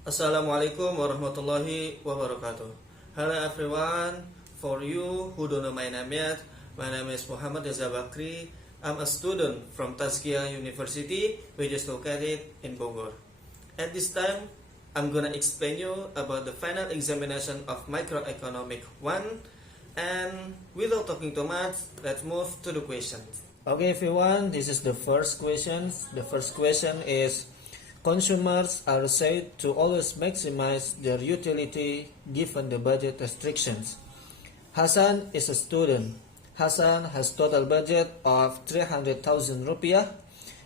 Assalamualaikum warahmatullahi wabarakatuh. Hello everyone. For you who don't know my name yet, my name is Muhammad Rizal Bakri. I'm a student from Tazkia University, which is located in Bogor. At this time, I'm gonna explain you about the final examination of Microeconomic 1. And without talking too much, let's move to the questions. Okay everyone, this is the first question. The first question is: consumers are said to always maximize their utility given the budget restrictions. Hassan is a student. Hassan has total budget of 300,000 rupiah.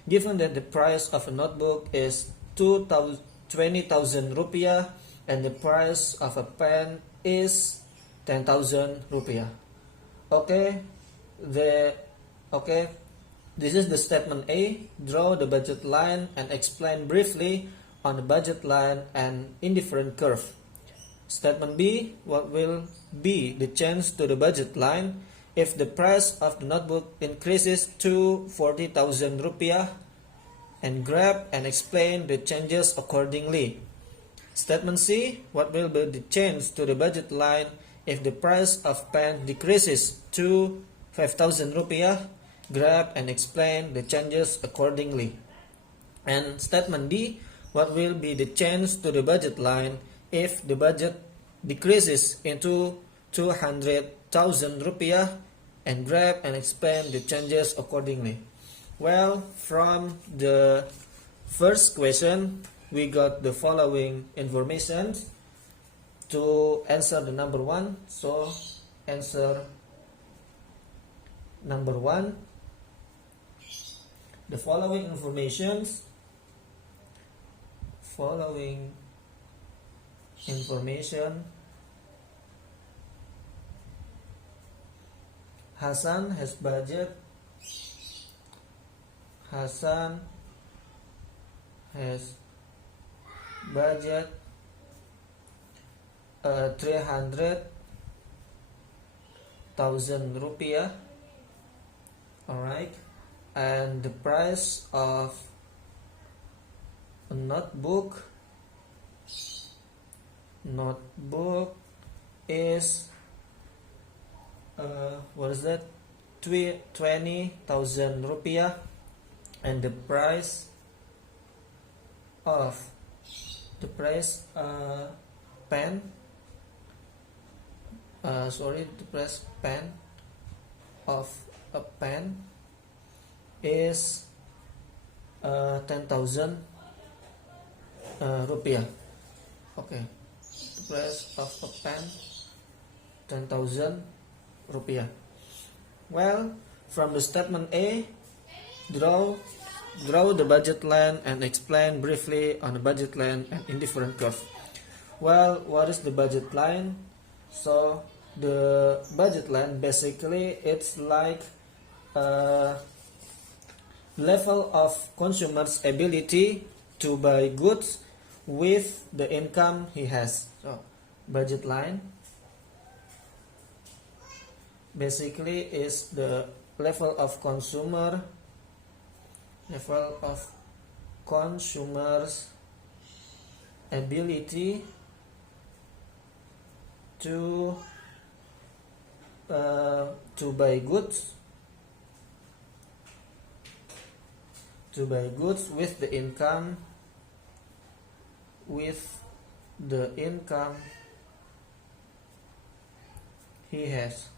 Given that the price of a notebook is 20,000 rupiah and the price of a pen is 10,000 rupiah. This is the statement A. Draw the budget line and explain briefly on the budget line and indifferent curve. Statement B. What will be the change to the budget line if the price of the notebook increases to 40,000 rupiah, and graph and explain the changes accordingly. Statement C. What will be the change to the budget line if the price of pen decreases to 5,000 rupiah, graph and explain the changes accordingly. And statement D. What will be the change to the budget line if the budget decreases into 200,000 rupiah, and graph and explain the changes accordingly. Well, from the first question, we got the following information to answer the number 1. So answer number 1. The following information Hassan has budget 300,000 rupiah. Alright, and the price of a notebook is 20,000 rupiah, and the price pen of a pen is 10,000 rupiah. Okay, the price of a pen 10,000 rupiah. Well, from the statement A, draw the budget line and explain briefly on the budget line and indifferent curve. Well, what is the budget line? So the budget line, basically it's like level of consumers' ability to buy goods with the income he has. So budget line basically is the level of consumers ability to buy goods with the income he has.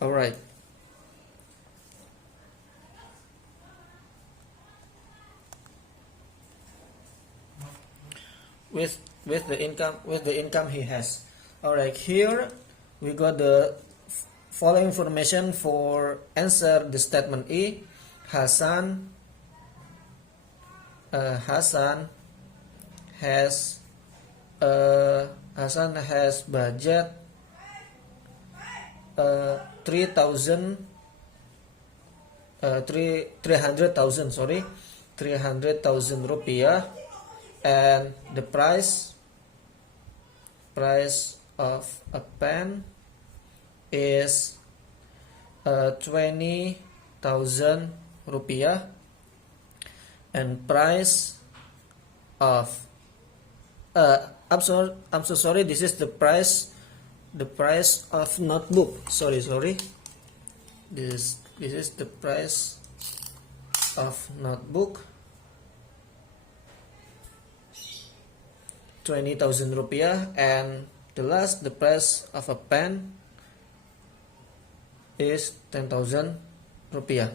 All right. With the income he has. All right. Here we got the following information for answer the statement E. Hassan has budget 300,000 rupiah, and the price of a pen is 20,000 rupiah, and price of I'm so sorry, this is the price of notebook. Sorry. This is the price of notebook, 20,000 rupiah, and the price of a pen is 10,000 rupiah.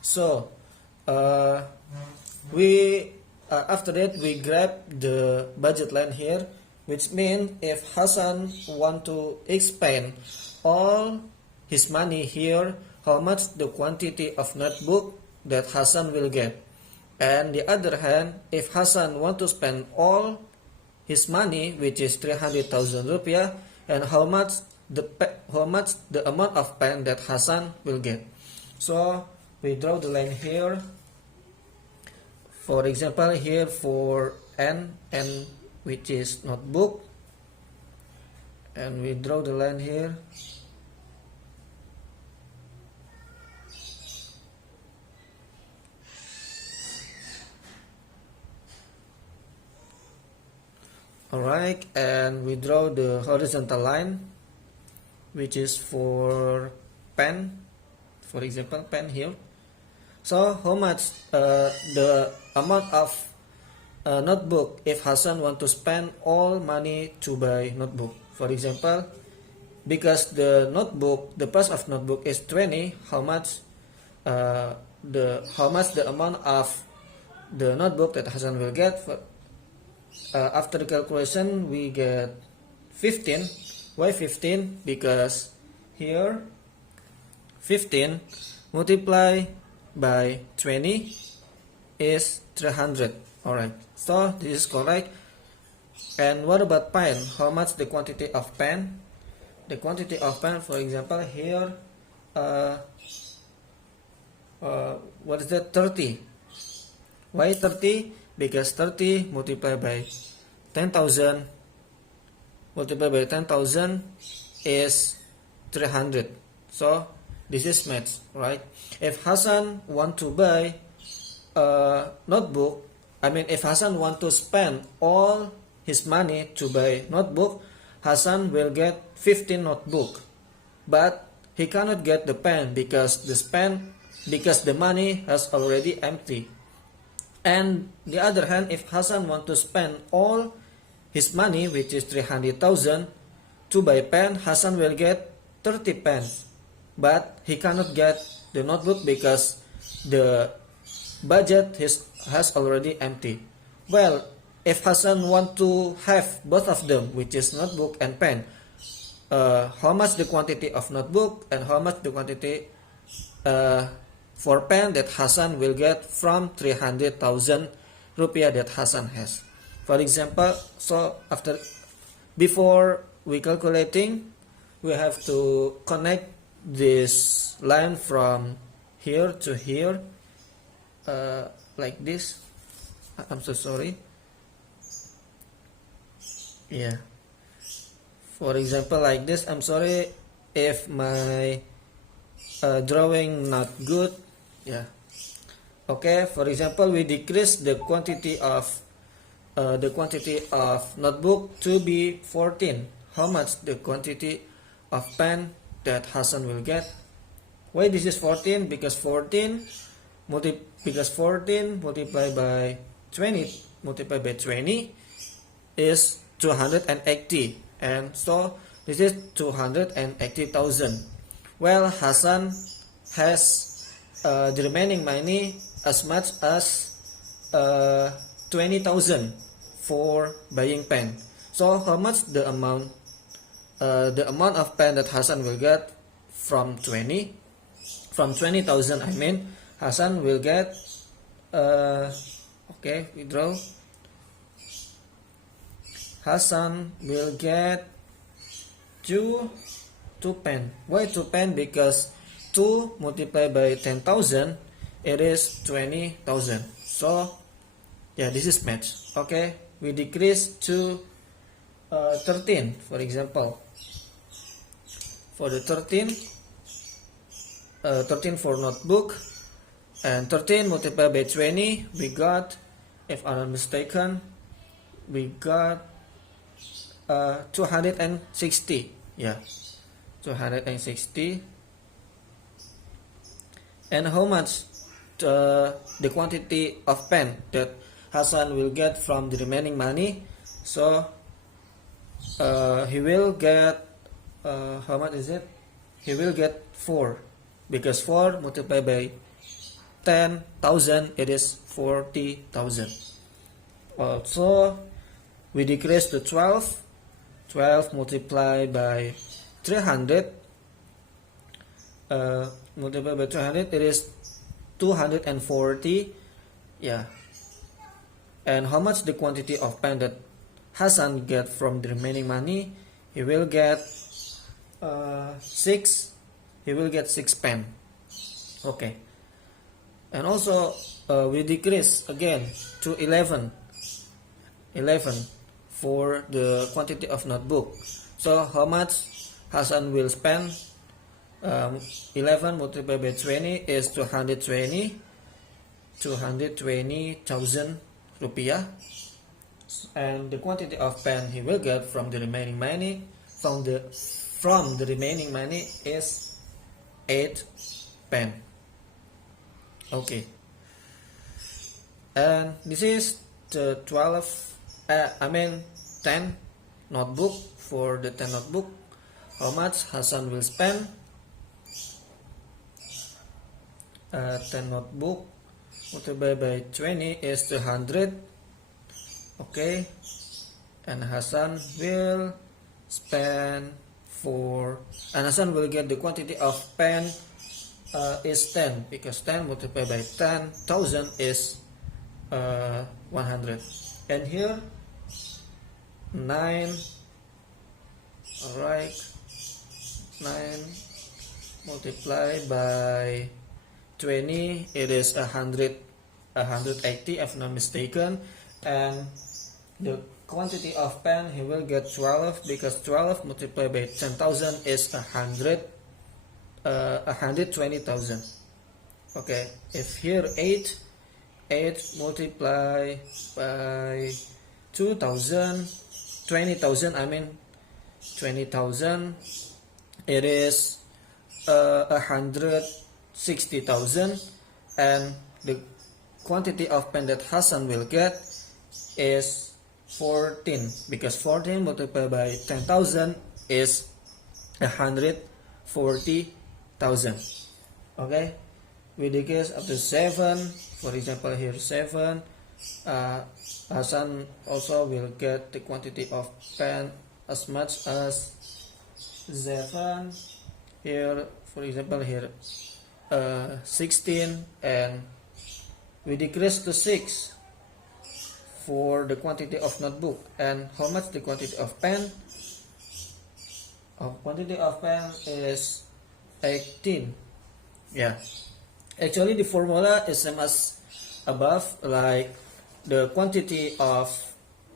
So after that we grab the budget line here, which means if Hasan want to expend all his money here, how much the quantity of notebook that Hasan will get. And the other hand, if Hasan want to spend all his money, which is 300,000 rupiah, and how much the amount of pen that Hasan will get. So we draw the line here. For example, here for N, which is notebook, and we draw the line here. Alright, and we draw the horizontal line, which is for pen, for example, pen here. So how much the amount of notebook if Hasan want to spend all money to buy notebook? For example, because the price of notebook is 20, how much the amount of the notebook that Hasan will get? After the calculation, we get 15. Why 15? Because here 15 multiplied by 20 is 300. Alright, so this is correct. And what about pen? How much the quantity of pen? The quantity of pen, for example, here what is that? 30. Why 30? Because 30 multiplied by 10,000 is 300. So this is maths, right? If Hasan want to buy a notebook, if Hasan want to spend all his money to buy notebook, Hasan will get 15 notebook, but he cannot get the pen because the money has already empty. And the other hand, if Hasan want to spend all his money, which is 300,000, to buy pen, Hasan will get 30 pens, but he cannot get the notebook because the budget has already empty. Well, if Hasan want to have both of them, which is notebook and pen, how much the quantity of notebook and how much the quantity for pen that Hasan will get from 300,000 rupiah that Hasan has. For example, so before we calculating, we have to connect this line from here to here, like this. I'm so sorry. Yeah. For example, like this. I'm sorry if my drawing not good. Yeah. Okay. For example, we decrease the quantity of notebook to be 14. How much the quantity of pen that Hasan will get? Why this is 14? Because 14 multiplied by 20 is 280, and so this is 280,000. Well, Hasan has the remaining money as much as 20,000 for buying pen. So how much the amount of pen that Hasan will get from 20,000? Hasan will get okay, we draw. Hasan will get two pen. Why 2 pen? Because 2 multiplied by 10,000, it is 20,000. So yeah, this is match. Okay, we decrease to 13, for example. For the 13 for notebook, and 13 multiplied by 20, we got, if I'm not mistaken, we got 260. Yeah, 260. And how much the quantity of pen that Hassan will get from the remaining money? So he will get how much is it? He will get 4, because 4 multiplied by 10,000, it is 40,000. So we decrease to 12. 12 multiplied by 300, multiplied by 300, it is 240. Yeah. And how much the quantity of pen that Hassan get from the remaining money? He will get 6. He will get 6 pen. Okay. And also we decrease again to 11 for the quantity of notebook. So how much Hassan will spend? 11 multiplied by 20 is 220,000 rupiah. And the quantity of pen he will get from the remaining money is 8 pen. Okay. And this is the 10 notebook. For the 10 notebook, how much Hassan will spend? 10 notebook multiplied by 20 is 200. Okay, and Hassan will spend and Hassan will get the quantity of pen is 10, because 10 multiplied by 10,000 is 100. And here 9. Alright, 9 multiplied by 20, it is 180 if not mistaken. And the quantity of pen he will get 12, because 12 multiplied by 10,000 is 120,000. Okay, if here 8 multiplied by 20,000, I mean 20,000, it is 160,000. And the quantity of pen that Hassan will get is 14, because 14 multiplied by 10,000 is 140,000. Okay, we decrease up to 7. For example, here 7. Hassan also will get the quantity of pen as much as 7. Here, for example, here 16, and we decrease to 6 for the quantity of notebook. And how much the quantity of pen? Quantity of pen is 18. Yeah, actually the formula is same as above, like the quantity of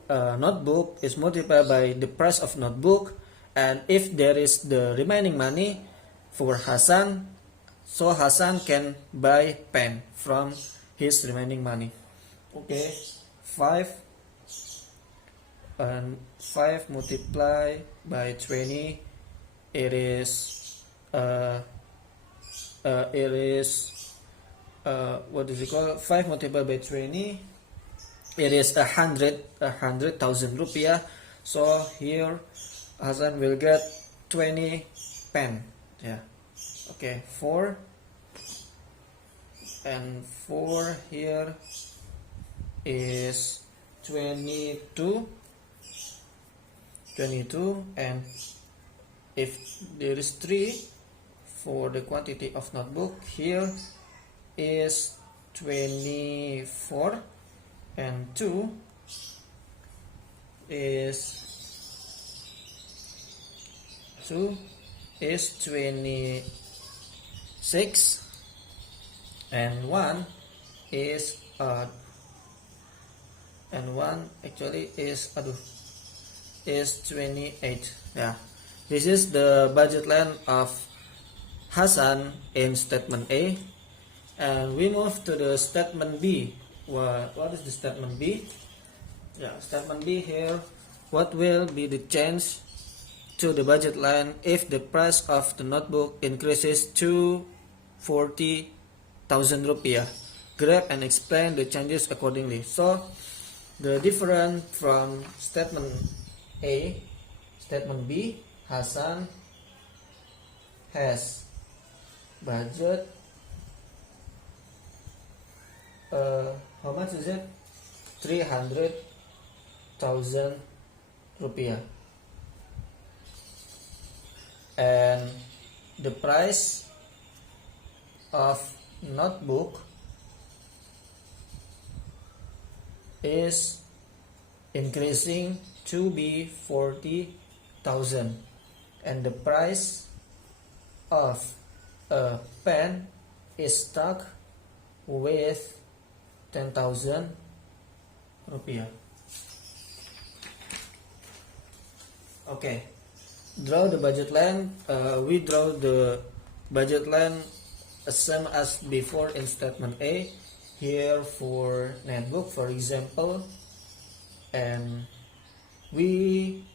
notebook is multiplied by the price of notebook, and if there is the remaining money for Hassan, so Hassan can buy pen from his remaining money. Okay, 5 and 5 multiplied by 20, it is what is it called? 5 multiplied by 20, it is 100,000 rupiah. So here Hassan will get 20 pen. Yeah. Okay, 4 and 4 here is 22, and if there is 3 for the quantity of notebook, here is 24, and 2 is 26, and 1 is actually is 28. Yeah, this is the budget line of Hassan in statement A. And we move to the statement B. What is the statement B? Yeah, statement B here. What will be the change to the budget line if the price of the notebook increases to 40,000 rupiah? Grab and explain the changes accordingly. So the difference from statement A, statement B, Hasan has budget. How much is it? 300,000 rupiah. And the price of notebook is increasing to be 40,000, and the price of a pen is stuck with 10,000 rupiah. Okay, draw the budget line. We draw the budget line same as before in statement A. Here for netbook, for example, and we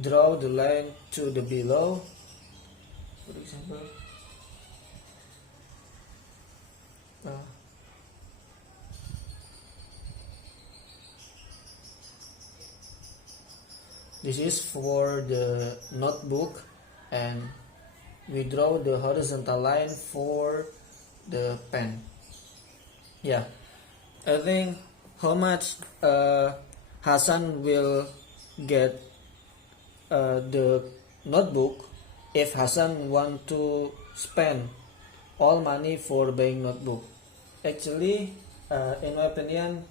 draw the line to the below, for example. This is for the notebook, and we draw the horizontal line for the pen. Yeah, I think how much Hasan will get the notebook if Hasan want to spend all money for buying notebook. Actually, in my opinion,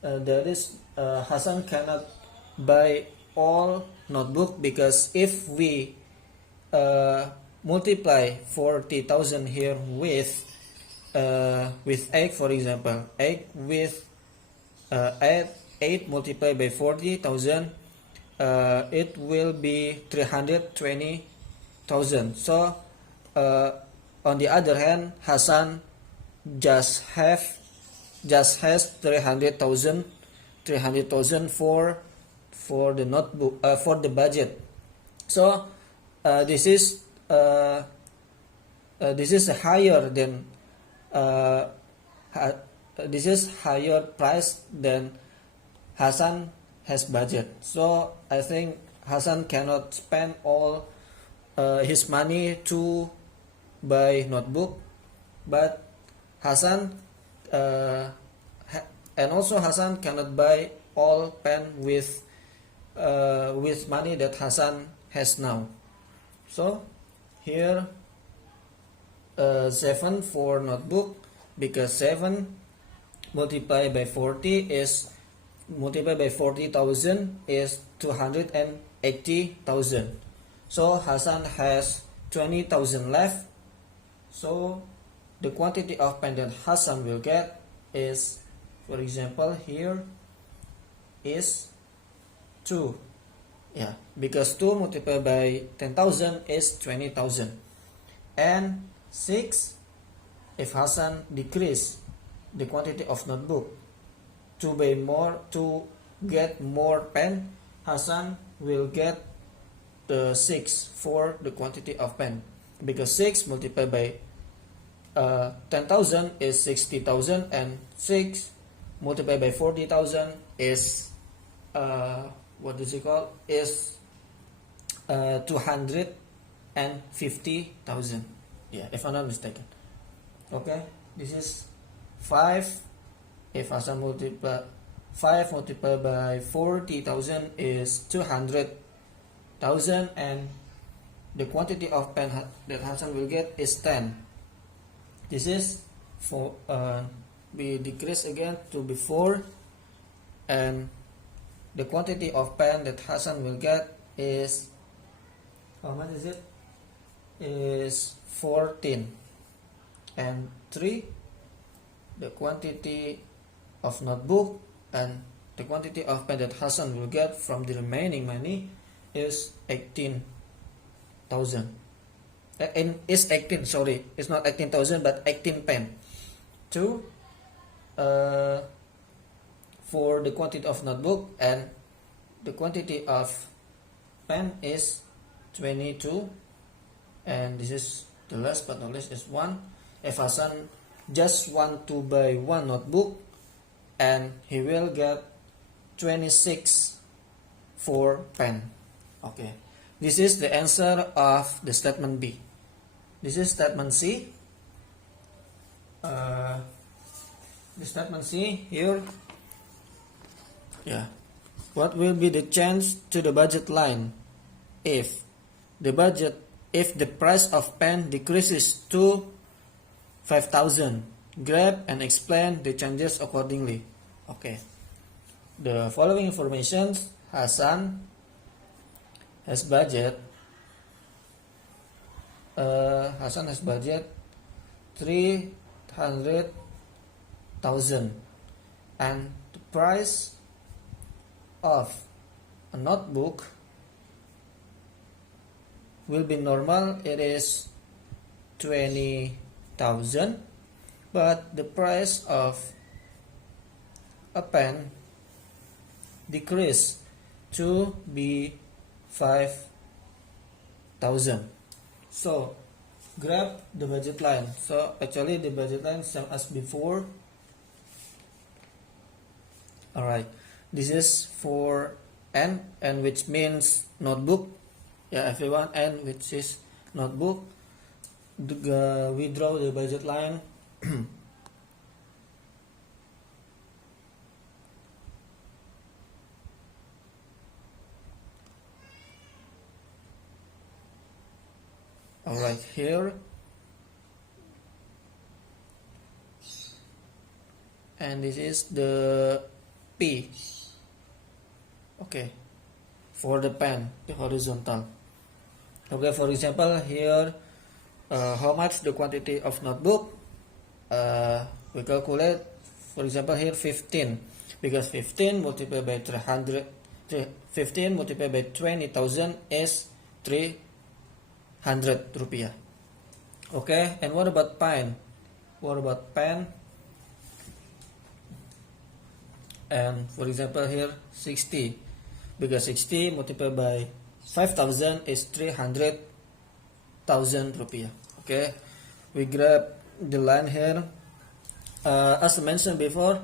there is Hasan cannot buy all notebook, because if we multiply 40,000 here with 8, for example, 8 with 8 multiplied by 40,000, it will be 320,000. So on the other hand, Hasan just has 300,000 for the notebook, for the budget. So this is higher than this is higher price than Hasan has budget. So I think Hasan cannot spend all his money to buy notebook, but Hasan and also Hasan cannot buy all pen with money that Hasan has now. So here 7 for notebook, because 7 multiplied by 40,000 is 280,000. So Hasan has 20,000 left. So the quantity of pen that Hasan will get is, for example, here is 2. Yeah, because 2 multiplied by 10,000 is 20,000. And 6, if Hasan decrease the quantity of notebook to get more pen, Hasan will get the 6 for the quantity of pen, because 6 multiplied by 10,000 is 60,000, and 6 multiplied by 40,000 is what is it called? Is 250,000. Yeah, if I'm not mistaken. Okay, this is 5. If Hasan multiply 5 multiplied by 40,000 is 200,000, and the quantity of pen that Hasan will get is 10. This is for we decrease again to before, and the quantity of pen that Hasan will get is, how much is it? Is 14. And 3, the quantity of notebook and the quantity of pen that Hasan will get from the remaining money is 18,000. And is 18, sorry, it's not 18,000 but 18 pen. 2, for the quantity of notebook, and the quantity of pen is 22, and this is the last but not least is 1. If Hasan just want to buy one notebook, and he will get 26 for pen. Okay, this is the answer of the statement B. This is statement C. The statement C here. Yeah. What will be the change to the budget line if the price of pen decreases to 5,000? Grab and explain the changes accordingly. Okay. The following information: Hasan has budget 300,000, and the price of a notebook will be normal, it is 20,000, but the price of a pen decrease to be 5,000. So grab the budget line. So actually the budget line same as before. Alright, this is for N, which means notebook. Yeah, everyone, N which is notebook. We draw the budget line. Alright, here, and this is the P. Okay, for the pen, the horizontal. Okay, for example here, how much the quantity of notebook, we calculate, for example here 15, because 15 multiplied by 15 multiplied by 20,000 is 300 rupiah. Okay, and what about pen? And for example here 60, because 60 multiplied by 5,000 is 300,000 rupiah. Okay, we grab the line here. As I mentioned before,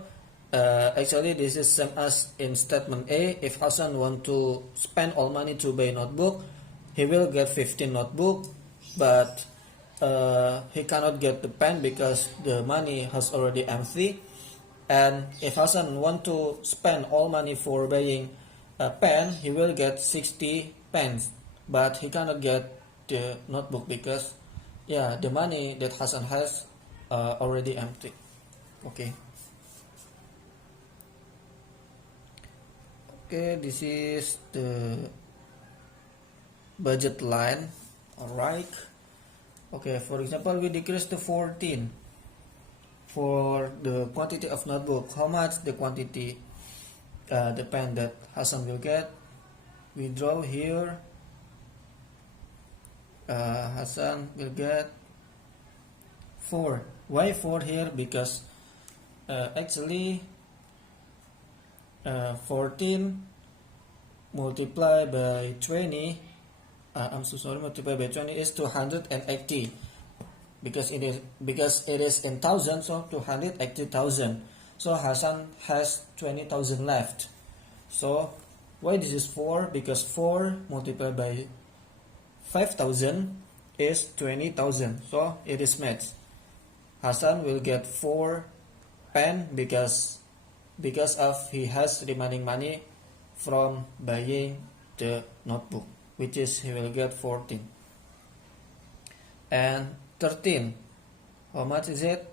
actually this is same as in statement A. If Hasan want to spend all money to buy notebook, he will get 15 notebook, but he cannot get the pen because the money has already empty. And if Hasan want to spend all money for buying a pen, he will get 60 pens, but he cannot get the notebook because the money that Hasan has already empty. Okay, this is the budget line. Alright, okay, for example we decrease to 14 for the quantity of notebook. How much the quantity, the pen that Hasan will get? We draw here. Hasan will get 4. Why 4 here? Because actually 14 multiplied by 20, multiplied by 20 is 280, because it is in thousand, so 280,000. So Hasan has 20,000 left. So why this is 4? Because 4 multiplied by 5,000 is 20,000. So it is matched. Hasan will get 4 pen because of he has remaining money from buying the notebook, which is he will get 14. And 13, how much is it?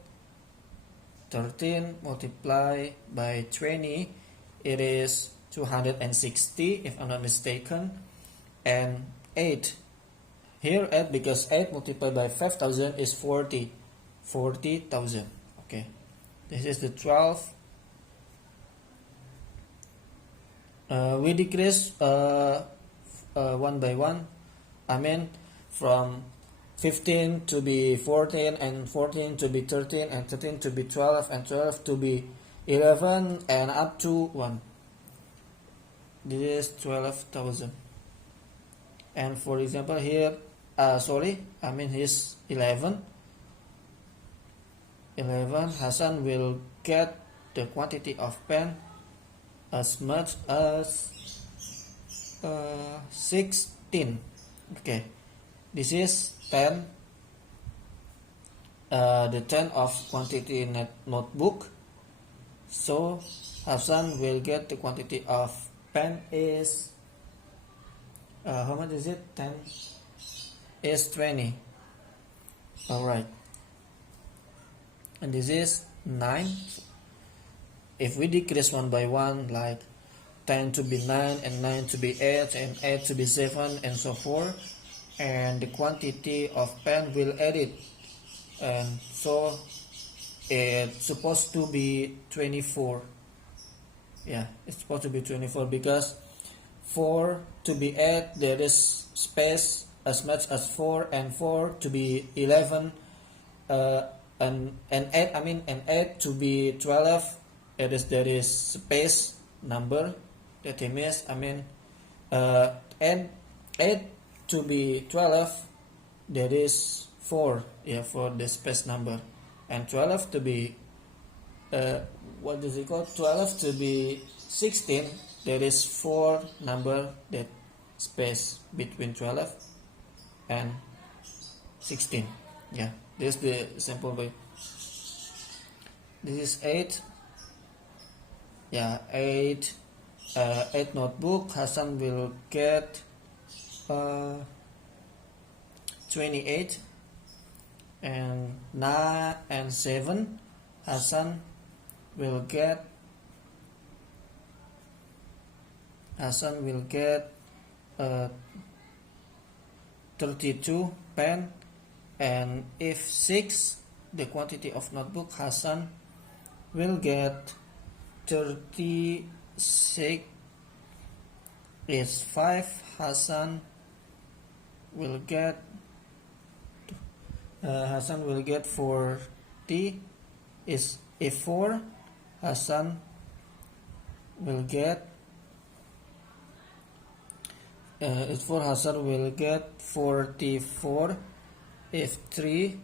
13 multiplied by 20, it is 260 if I'm not mistaken. And 8, here 8, because 8 multiplied by 5,000 is 40,000. Okay, this is the 12. We decrease one by one. I mean from 15 to be 14, and 14 to be 13, and 13 to be 12, and 12 to be 11 and up to 1. This is 12,000. And for example here, here's 11. 11, Hassan will get the quantity of pen as much as 16. Okay, this is 10. The 10 of quantity notebook. So Hassan will get the quantity of pen is how much is it? 10 is 20. Alright, and this is 9. If we decrease one by one, like 10 to be 9 and 9 to be 8 and 8 to be 7 and so forth, and the quantity of pen will add it, and so it's supposed to be 24. Yeah, it's supposed to be 24 because 4 to be 8 there is space as much as 4, and 4 to be 11, and 8 to be 12. There is space number. That means and 8 to be 12 there is 4, for the space number, and 12 to be 12 to be 16 there is 4 number, that space between 12 and 16. Yeah, this is the simple way. This is 8. Yeah, 8 notebook. Hassan will get 28, and 9 and 7 Hassan will get 32 pen, and if 6 the quantity of notebook, Hassan will get 36. Is 5, Hassan will get 40. Is if 4, Hassan will get 44. If 3,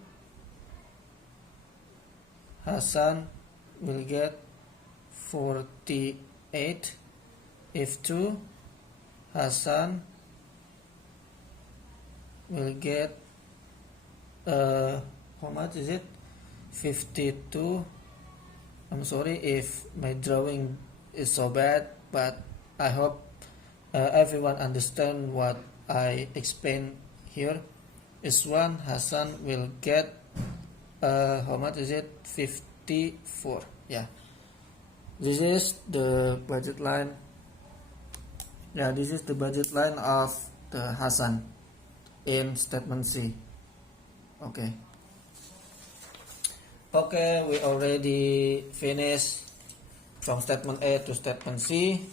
Hassan will get 48. If 2, Hassan will get how much is it? 52. I'm sorry if my drawing is so bad, but I hope everyone understand what I explained here. Is 1, Hassan will get how much is it? 54. Yeah, this is the budget line. Yeah, this is the budget line of the Hassan in statement C. Okay, we already finished from statement A to statement C.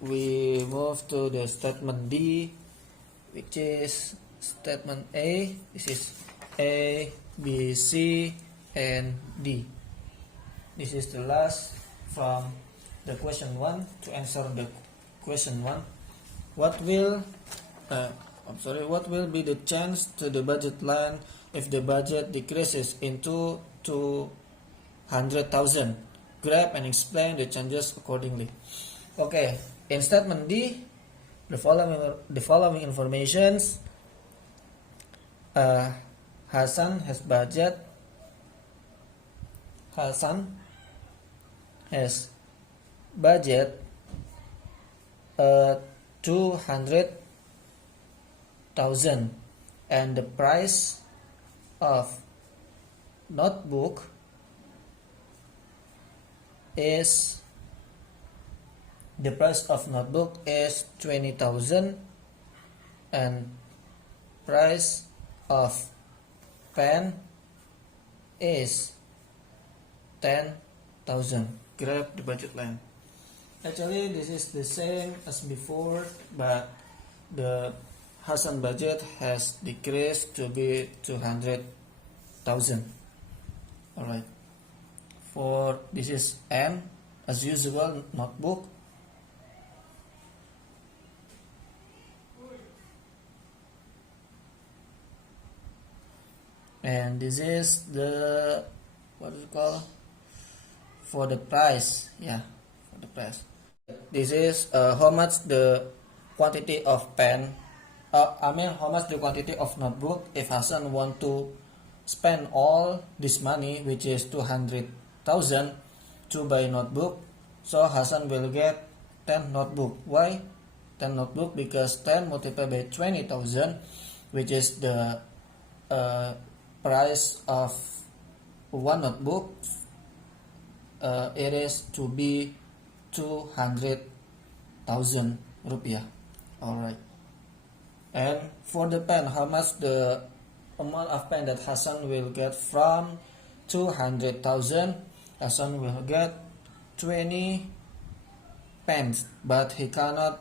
We move to the statement D, which is statement A. This is A, B, C, and D. This is the last from the question 1. To answer the question 1, what will be the change to the budget line if the budget decreases into 200,000? Graph and explain the changes accordingly. Okay, in statement D, the following informations. Hassan has budget 200,000, and the price of notebook is 20,000, and price of pen is 10,000. Grab the budget line. Actually, this is the same as before, but the Hassan budget has decreased to be 200,000. Alright. for this is N as usual notebook. And this is the what is it called for the price, yeah, for the price. This is how much the quantity of pen, how much the quantity of notebook if Hasan want to spend all this money, which is 200,000 to buy notebook. So Hasan will get 10 notebook. Why 10 notebook? Because 10 multiplied by 20,000, which is the price of one notebook, it is to be 200,000 rupiah. Alright. And for the pen, how much the amount of pen that Hasan will get from 200,000? Hasan will get 20 pens, but he cannot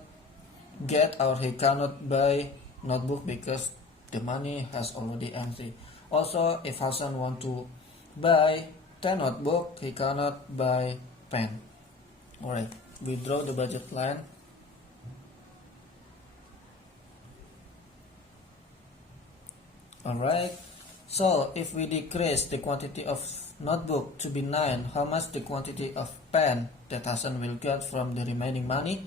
get or he cannot buy notebook because the money has already empty. Also, if Hasan want to buy 10 notebook, he cannot buy pen. Alright, we draw the budget line. Alright, so if we decrease the quantity of notebook to be 9, how much the quantity of pen that Hasan will get from the remaining money?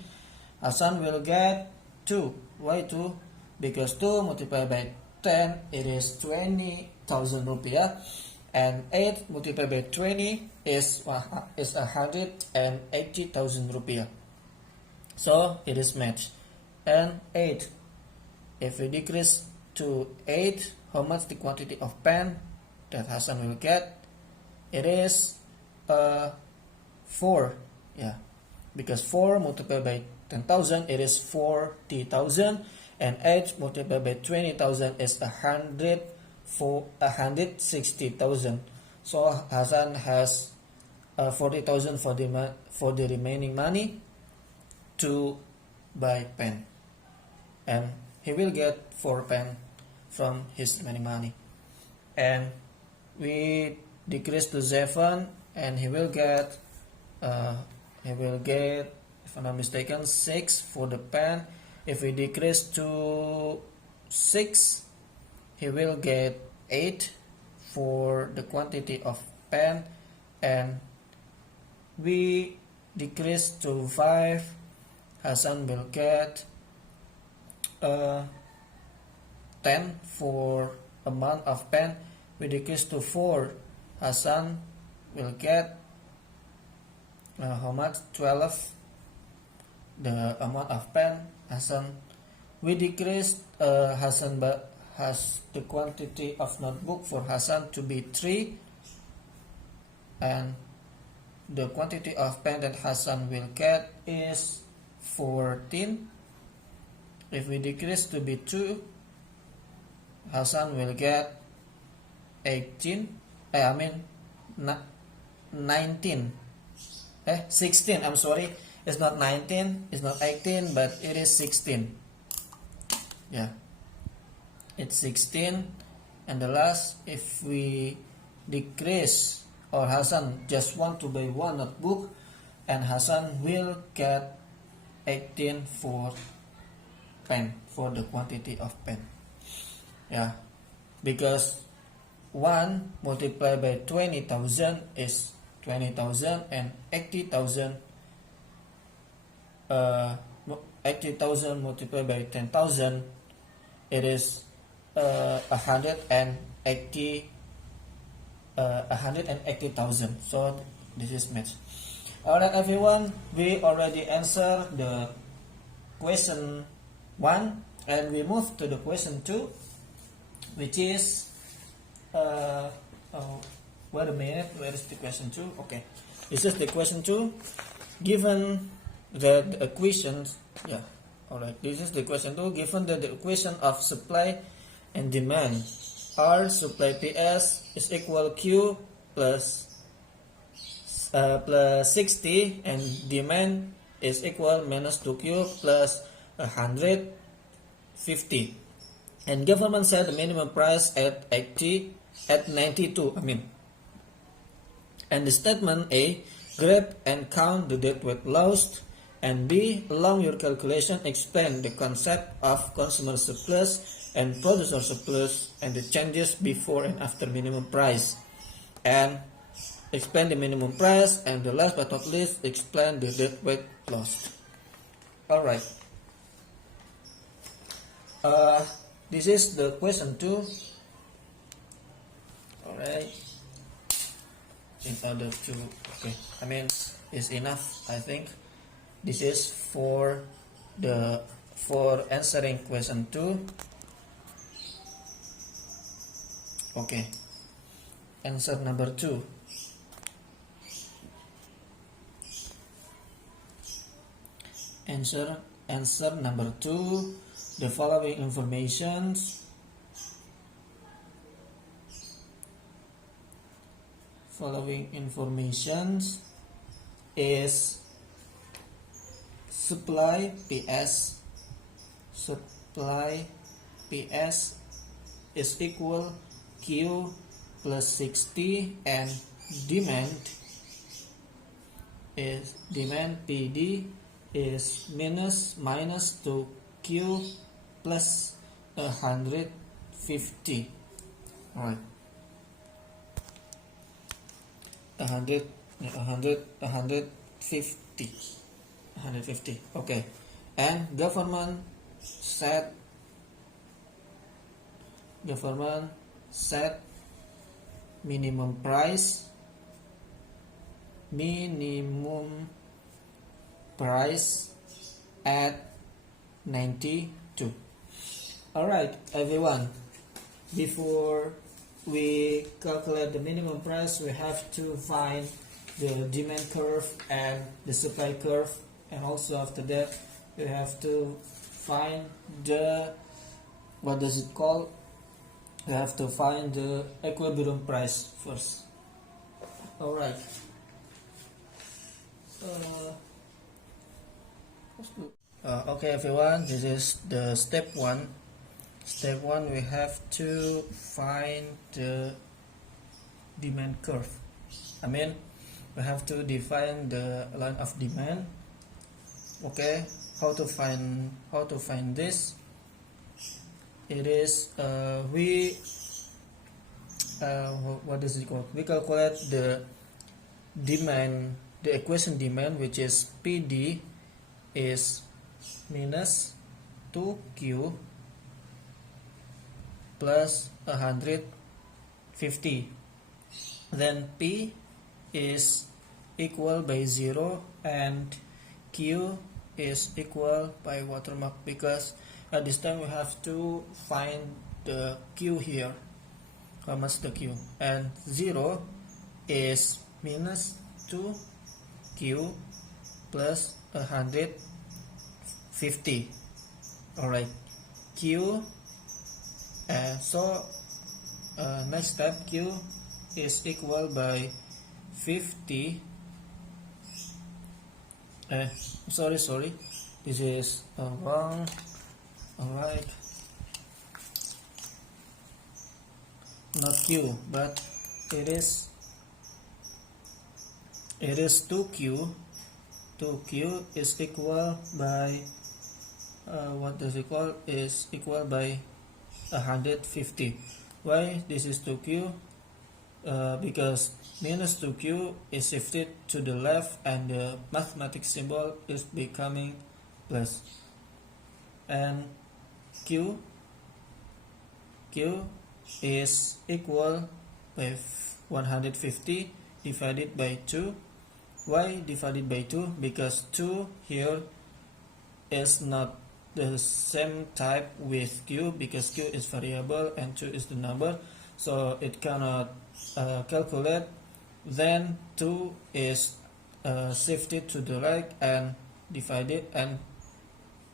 Hasan will get 2. Why 2? Because 2 multiplied by 10, it is 20,000 rupiah, and 8 multiplied by 20 is 180,000 rupiah. So it is matched. And 8, if we decrease to 8, how much the quantity of pen that Hasan will get? It is 4. Yeah, because 4 multiplied by 10,000, it is 40,000, and 8 multiplied by 20,000 is 160,000. So Hasan has 40,000 for the remaining money to buy pen, and he will get 4 pen from his remaining money. And we decrease to 7, and he will get if I'm not mistaken 6 for the pen. If we decrease to 6, he will get 8 for the quantity of pen, and we decrease to 5, Hasan will get 10 for amount of pen. We decrease to 4, Hasan will get how much? 12, the amount of pen. Hasan, we decrease Hasan has the quantity of notebook for Hasan to be 3, and the quantity of pen that Hasan will get is 14. If we decrease to be 2, Hasan will get 19. 16. I'm sorry. It's not 19. It's not 18, but it is 16. Yeah, it's 16. And the last, if we decrease, or Hasan just want to buy one notebook, and Hasan will get 18 for pen, for the quantity of pen. Yeah, because 1 multiplied by 20,000 is 20,000, and 80,000 80,000 multiplied by 10,000, it is 180,000. So this is matched. Alright everyone, we already answered the question 1, and we move to the question 2, which is wait a minute, where is the question 2? Okay, this is the question 2. Given that the equations, this is the question 2. Given that the equation of supply and demand are supply PS is equal Q plus 60, and demand is equal minus 2Q plus 150, and government set the minimum price at 92. And the statement A, grab and count the deadweight lost. And B, along your calculation, explain the concept of consumer surplus and producer surplus and the changes before and after minimum price. And explain the minimum price, and the last but not least, explain the deadweight lost. Alright. This is the question 2. Alright. In order to, okay, I mean, it's enough, I think. This is for answering question 2. Okay. Answer number 2. Answer number 2. The following informations is supply PS is equal Q plus 60 and demand PD is minus 2Q plus 150. Alright. 150. Okay. And government set minimum price at 92. Alright, everyone, before we calculate the minimum price, we have to find the demand curve and the supply curve, and also after that we have to find the, what does it call, we have to find the equilibrium price first. Alright. Okay, everyone, this is the step 1. Step 1, we have to find the demand curve. I mean, we have to define the line of demand. Okay, how to find this? It is what does it called? We calculate the demand, the equation demand, which is PD is minus 2Q plus 150. Then P is equal by 0 and Q is equal by watermark, because at this time we have to find the Q here. How much the Q? And 0 is minus 2Q plus 150. Alright, Q. Next step, Q is equal by 50. Sorry, this is wrong. Alright, not Q, but it is 2Q. 2Q is equal by what does it call? Is equal by 150. Why this is 2Q? Because minus 2Q is shifted to the left and the mathematical symbol is becoming plus. And Q is equal by 150 divided by 2. Why divided by 2? Because 2 here is not the same type with Q, because Q is variable and 2 is the number, so it cannot calculate. Then 2 is shifted to the right and divided, and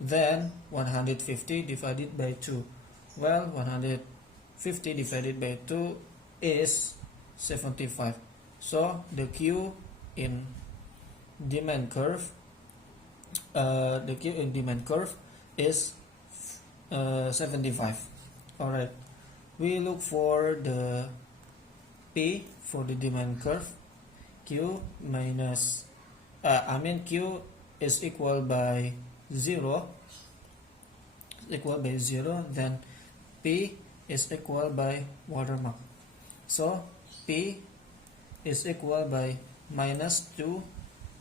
then 150 divided by 2. Well, 150 divided by 2 is 75. So the Q in demand curve, is 75. Alright, we look for the P for the demand curve. Q minus Q is equal by 0, then P is equal by watermark. So P is equal by minus 2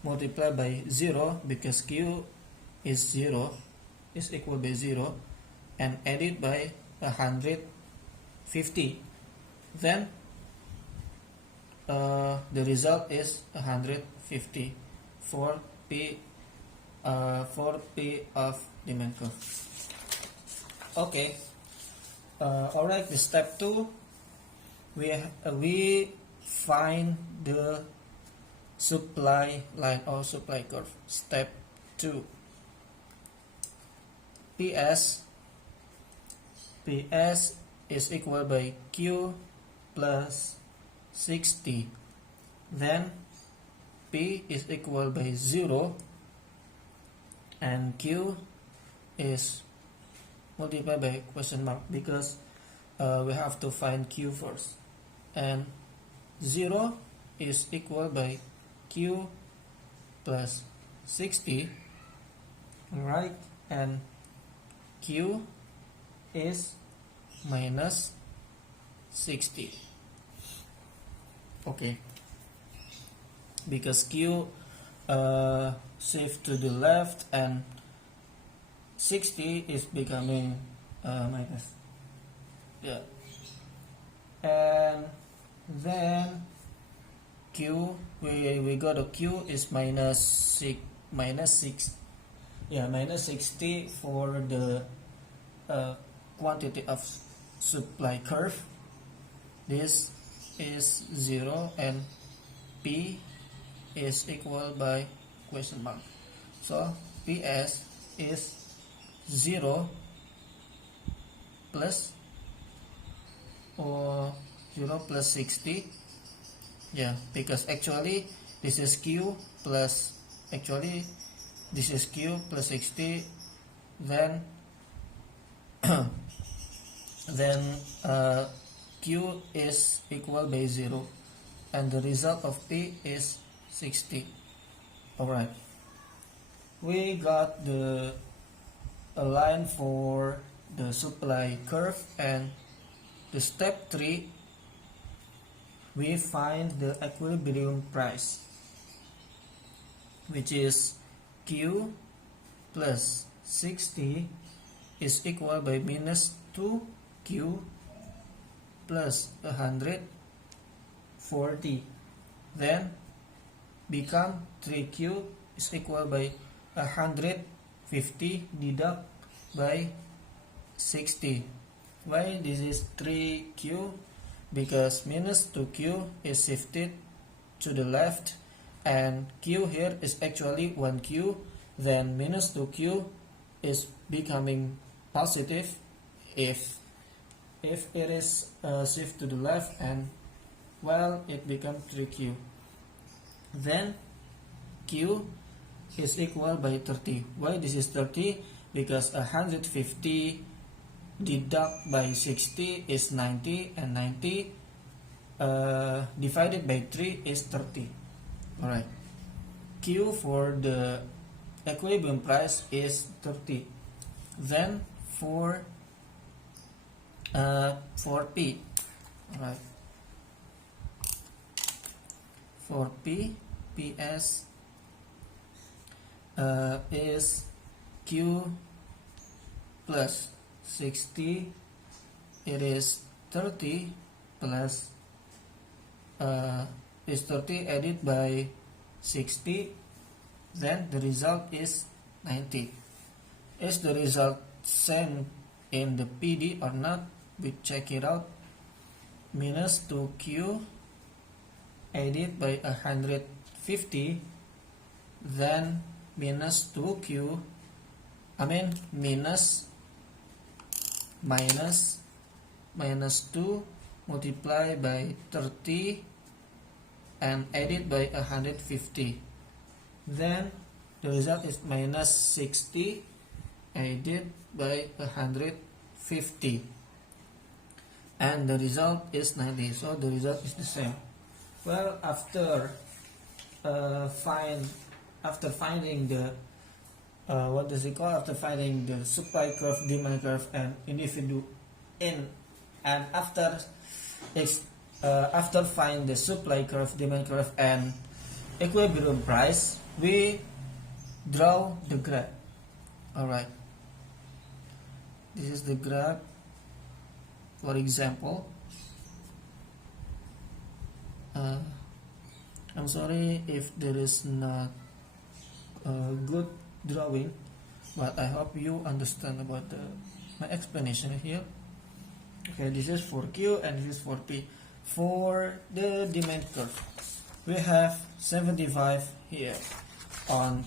multiplied by 0, because Q is equal by 0, and added by 150. Then the result is 150 for P of demand curve. Okay. Alright, the step 2, we find the supply line or supply curve. Step 2. PS is equal by Q plus 60. Then P is equal by 0, and Q is multiplied by question mark, because we have to find Q first, and 0 is equal by Q plus 60, right, and Q is minus 60. Okay, because Q shift to the left and 60 is becoming minus. Yeah, and then Q, we got a Q is minus 6. Yeah, minus 60 for the quantity of supply curve. This is 0, and P is equal by question mark. So PS is 0 plus 60. Yeah, because actually this is Q plus 60. Then Q is equal by 0, and the result of P is 60. Alright, we got the line for the supply curve, and the step 3, we find the equilibrium price, which is Q plus 60 is equal by minus 2Q plus 140. Then become 3Q is equal by 150 deduct by 60. Why this is 3Q? Because minus 2Q is shifted to the left, and Q here is actually 1Q. Then minus 2Q is becoming positive if it is shift to the left, and well, it becomes 3Q. Then Q is equal by 30. Why this is 30? Because 150 deduct by 60 is 90, and 90 divided by 3 is 30. Alright, Q for the equilibrium price is 30. Then for P, alright, for PS is Q plus 60. It is 30 plus is 30 added by 60. Then the result is 90. Is the result same in the PD or not? We check it out. Minus 2Q added by 150, then minus 2Q, minus 2 multiplied by 30 and added by 150. Then the result is minus 60 added by 150, and the result is 90. So the result is the same. Well, after after finding the after finding the supply curve, demand curve, and after find the supply curve, demand curve, and equilibrium price, we draw the graph. Alright, this is the graph. For example, I'm sorry if there is not a good drawing, but I hope you understand about my explanation here. Okay, this is for Q and this is for P. For the demand curve, we have 75 here on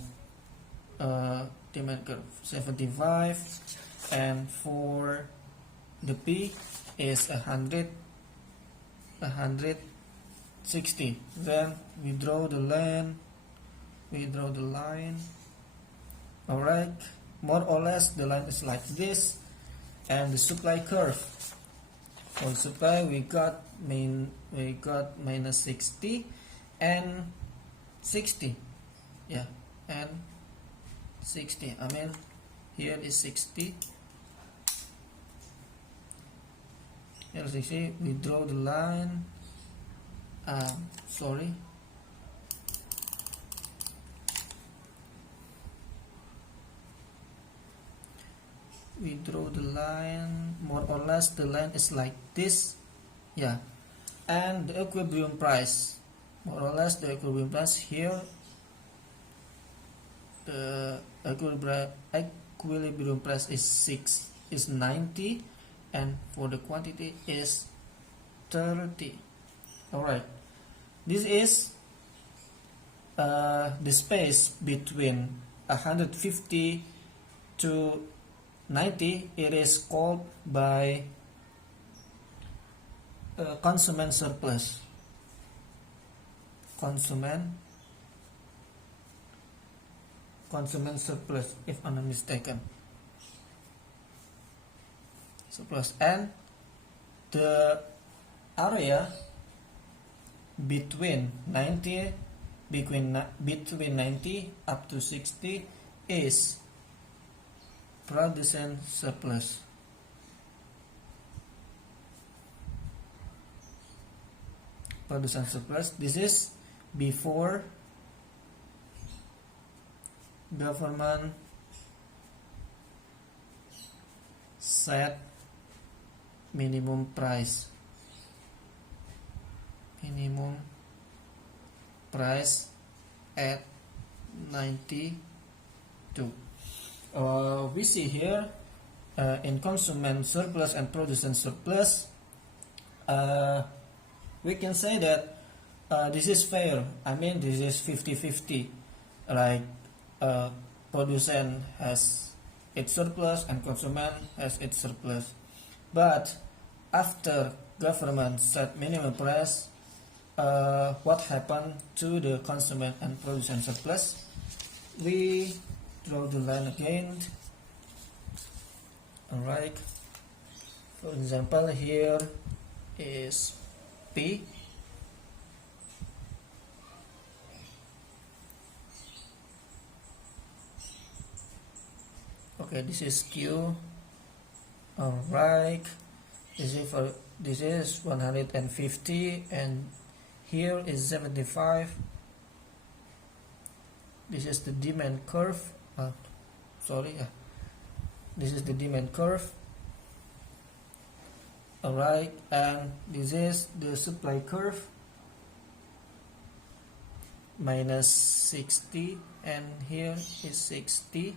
demand curve, 75, and for the P is 160. Then we draw the line. Alright, more or less the line is like this. And the supply curve, for supply we got minus 60 and 60. Yeah, and 60. I mean, here is 60. Here is 60. We draw the line. Sorry. We draw the line, more or less the line is like this. Yeah, and the equilibrium price, more or less the equilibrium price here, the equilibrium price is 90, and for the quantity is 30. Alright, this is the space between 150 to 90. It is called by consumer surplus. Consumer surplus, if I'm not mistaken. Surplus, and the area between 90 up to 60 is production surplus. Production surplus. This is before government set minimum price. Minimum price at 92. We see here in consumer surplus and production surplus, we can say that this is fair. I mean, this is 50-50. Like production has its surplus and consumer has its surplus. But after government set minimum price, what happened to the consumer and production surplus? We draw the line again. Alright, for example, here is P. Okay, this is Q. Alright, this is 150, and here is 75. This is the demand curve. This is the demand curve. Alright, and this is the supply curve, minus 60, and here is 60.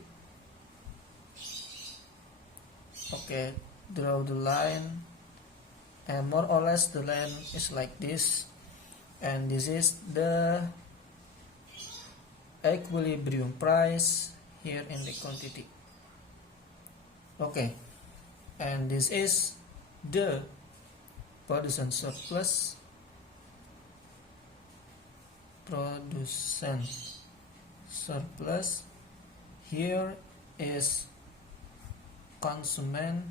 Okay, draw the line, and more or less the line is like this, and this is the equilibrium price here in the quantity. Okay, and this is the production surplus. Production surplus. Here is consumer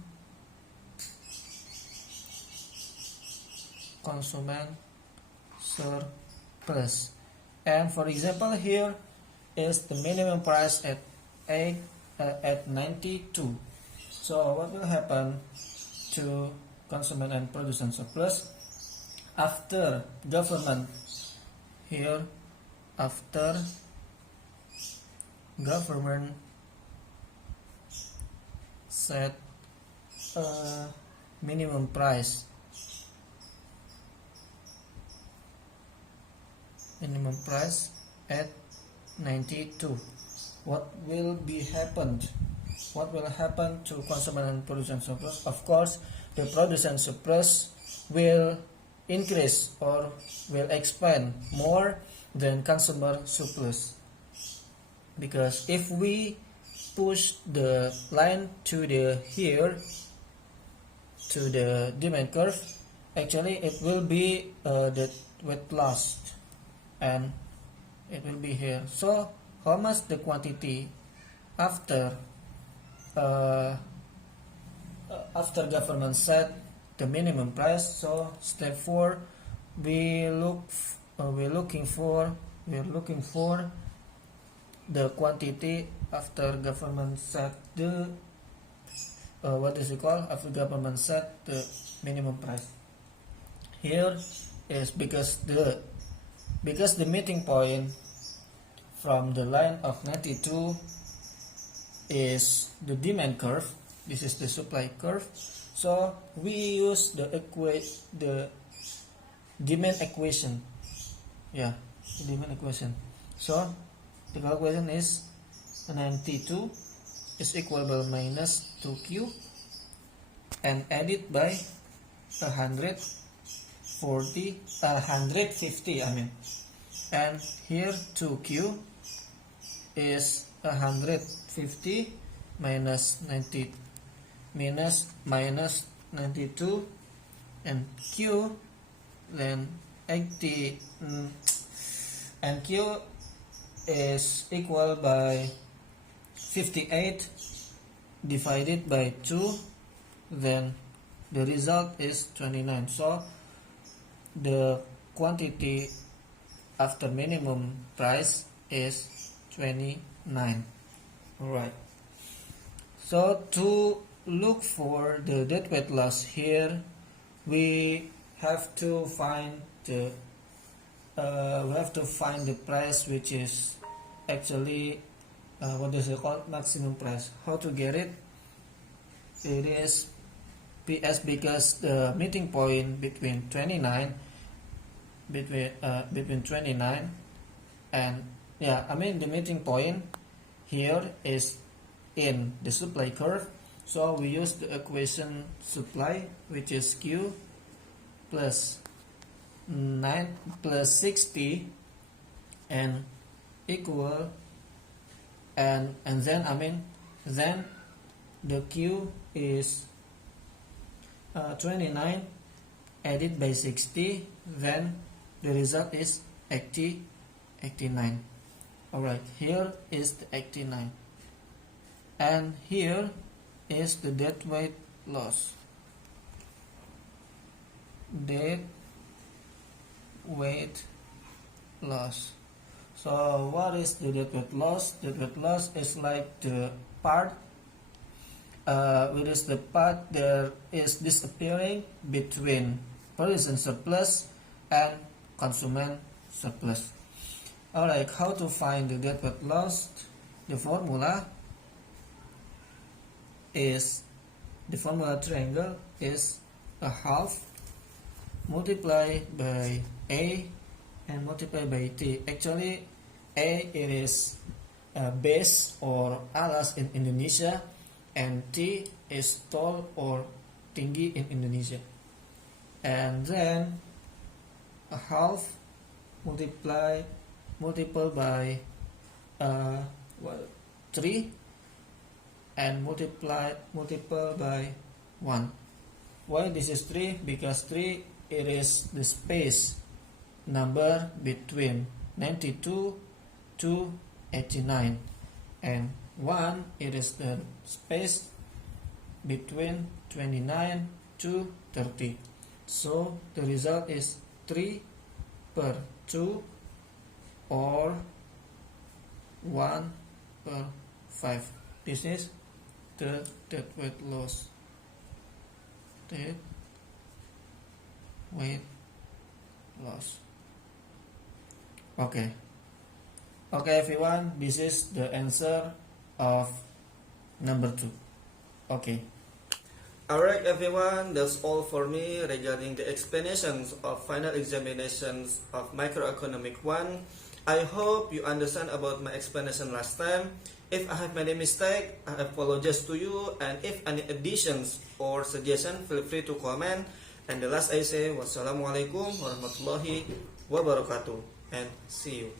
surplus, And for example, here is the minimum price at 92. So what will happen to consumer and producer surplus after government here, after government set a minimum price at 92, what will happen to consumer and producer surplus? Of course, the producer surplus will increase or will expand more than consumer surplus, because if we push the line to the demand curve, actually it will be the weight loss, and it will be here. So how much the quantity after government set the minimum price? So step 4, we're looking for the quantity after government set the after government set the minimum price. Here is because the meeting point from the line of 92 is the demand curve. This is the supply curve. So we use the demand equation. Yeah, the demand equation. So the calculation is 92 is equal to minus 2Q and added by 150, and here 2Q is 150 minus 92, and Q then 80, and Q is equal by 58 divided by 2, then the result is 29. So the quantity after minimum price is 29. Alright, so to look for the deadweight loss here, we have to find the price which is actually maximum price. How to get it? It is PS, because the meeting point between 29 and the meeting point here is in the supply curve. So we use the equation supply, which is Q plus 9 plus 60 and equal, and then the Q is 29 added by 60, then the result is 89. Alright, here is the 89, and here is the deadweight loss. Deadweight loss. So what is the deadweight loss? Deadweight loss is like the part which is the part there is disappearing between production surplus and consumer surplus. Alright, how to find the deadweight loss? The formula triangle is a half multiplied by A and multiplied by T. Actually, A it is base or alas in Indonesia, and T is tall or tinggi in Indonesia. And then a half multiple by 3 and multiple by 1. Why this is 3? Because 3 it is the space number between 92 to 89, and 1 it is the space between 29 to 30. So the result is 3 per 2 or 1 per 5. This is the dead weight loss. Dead weight loss. Okay everyone, this is the answer of number 2. Okay. Alright everyone, that's all for me regarding the explanations of final examinations of Microeconomic 1. I hope you understand about my explanation last time. If I have made a mistake, I apologize to you, and if any additions or suggestion, feel free to comment. And the last I say, wassalamualaikum warahmatullahi wabarakatuh, and see you.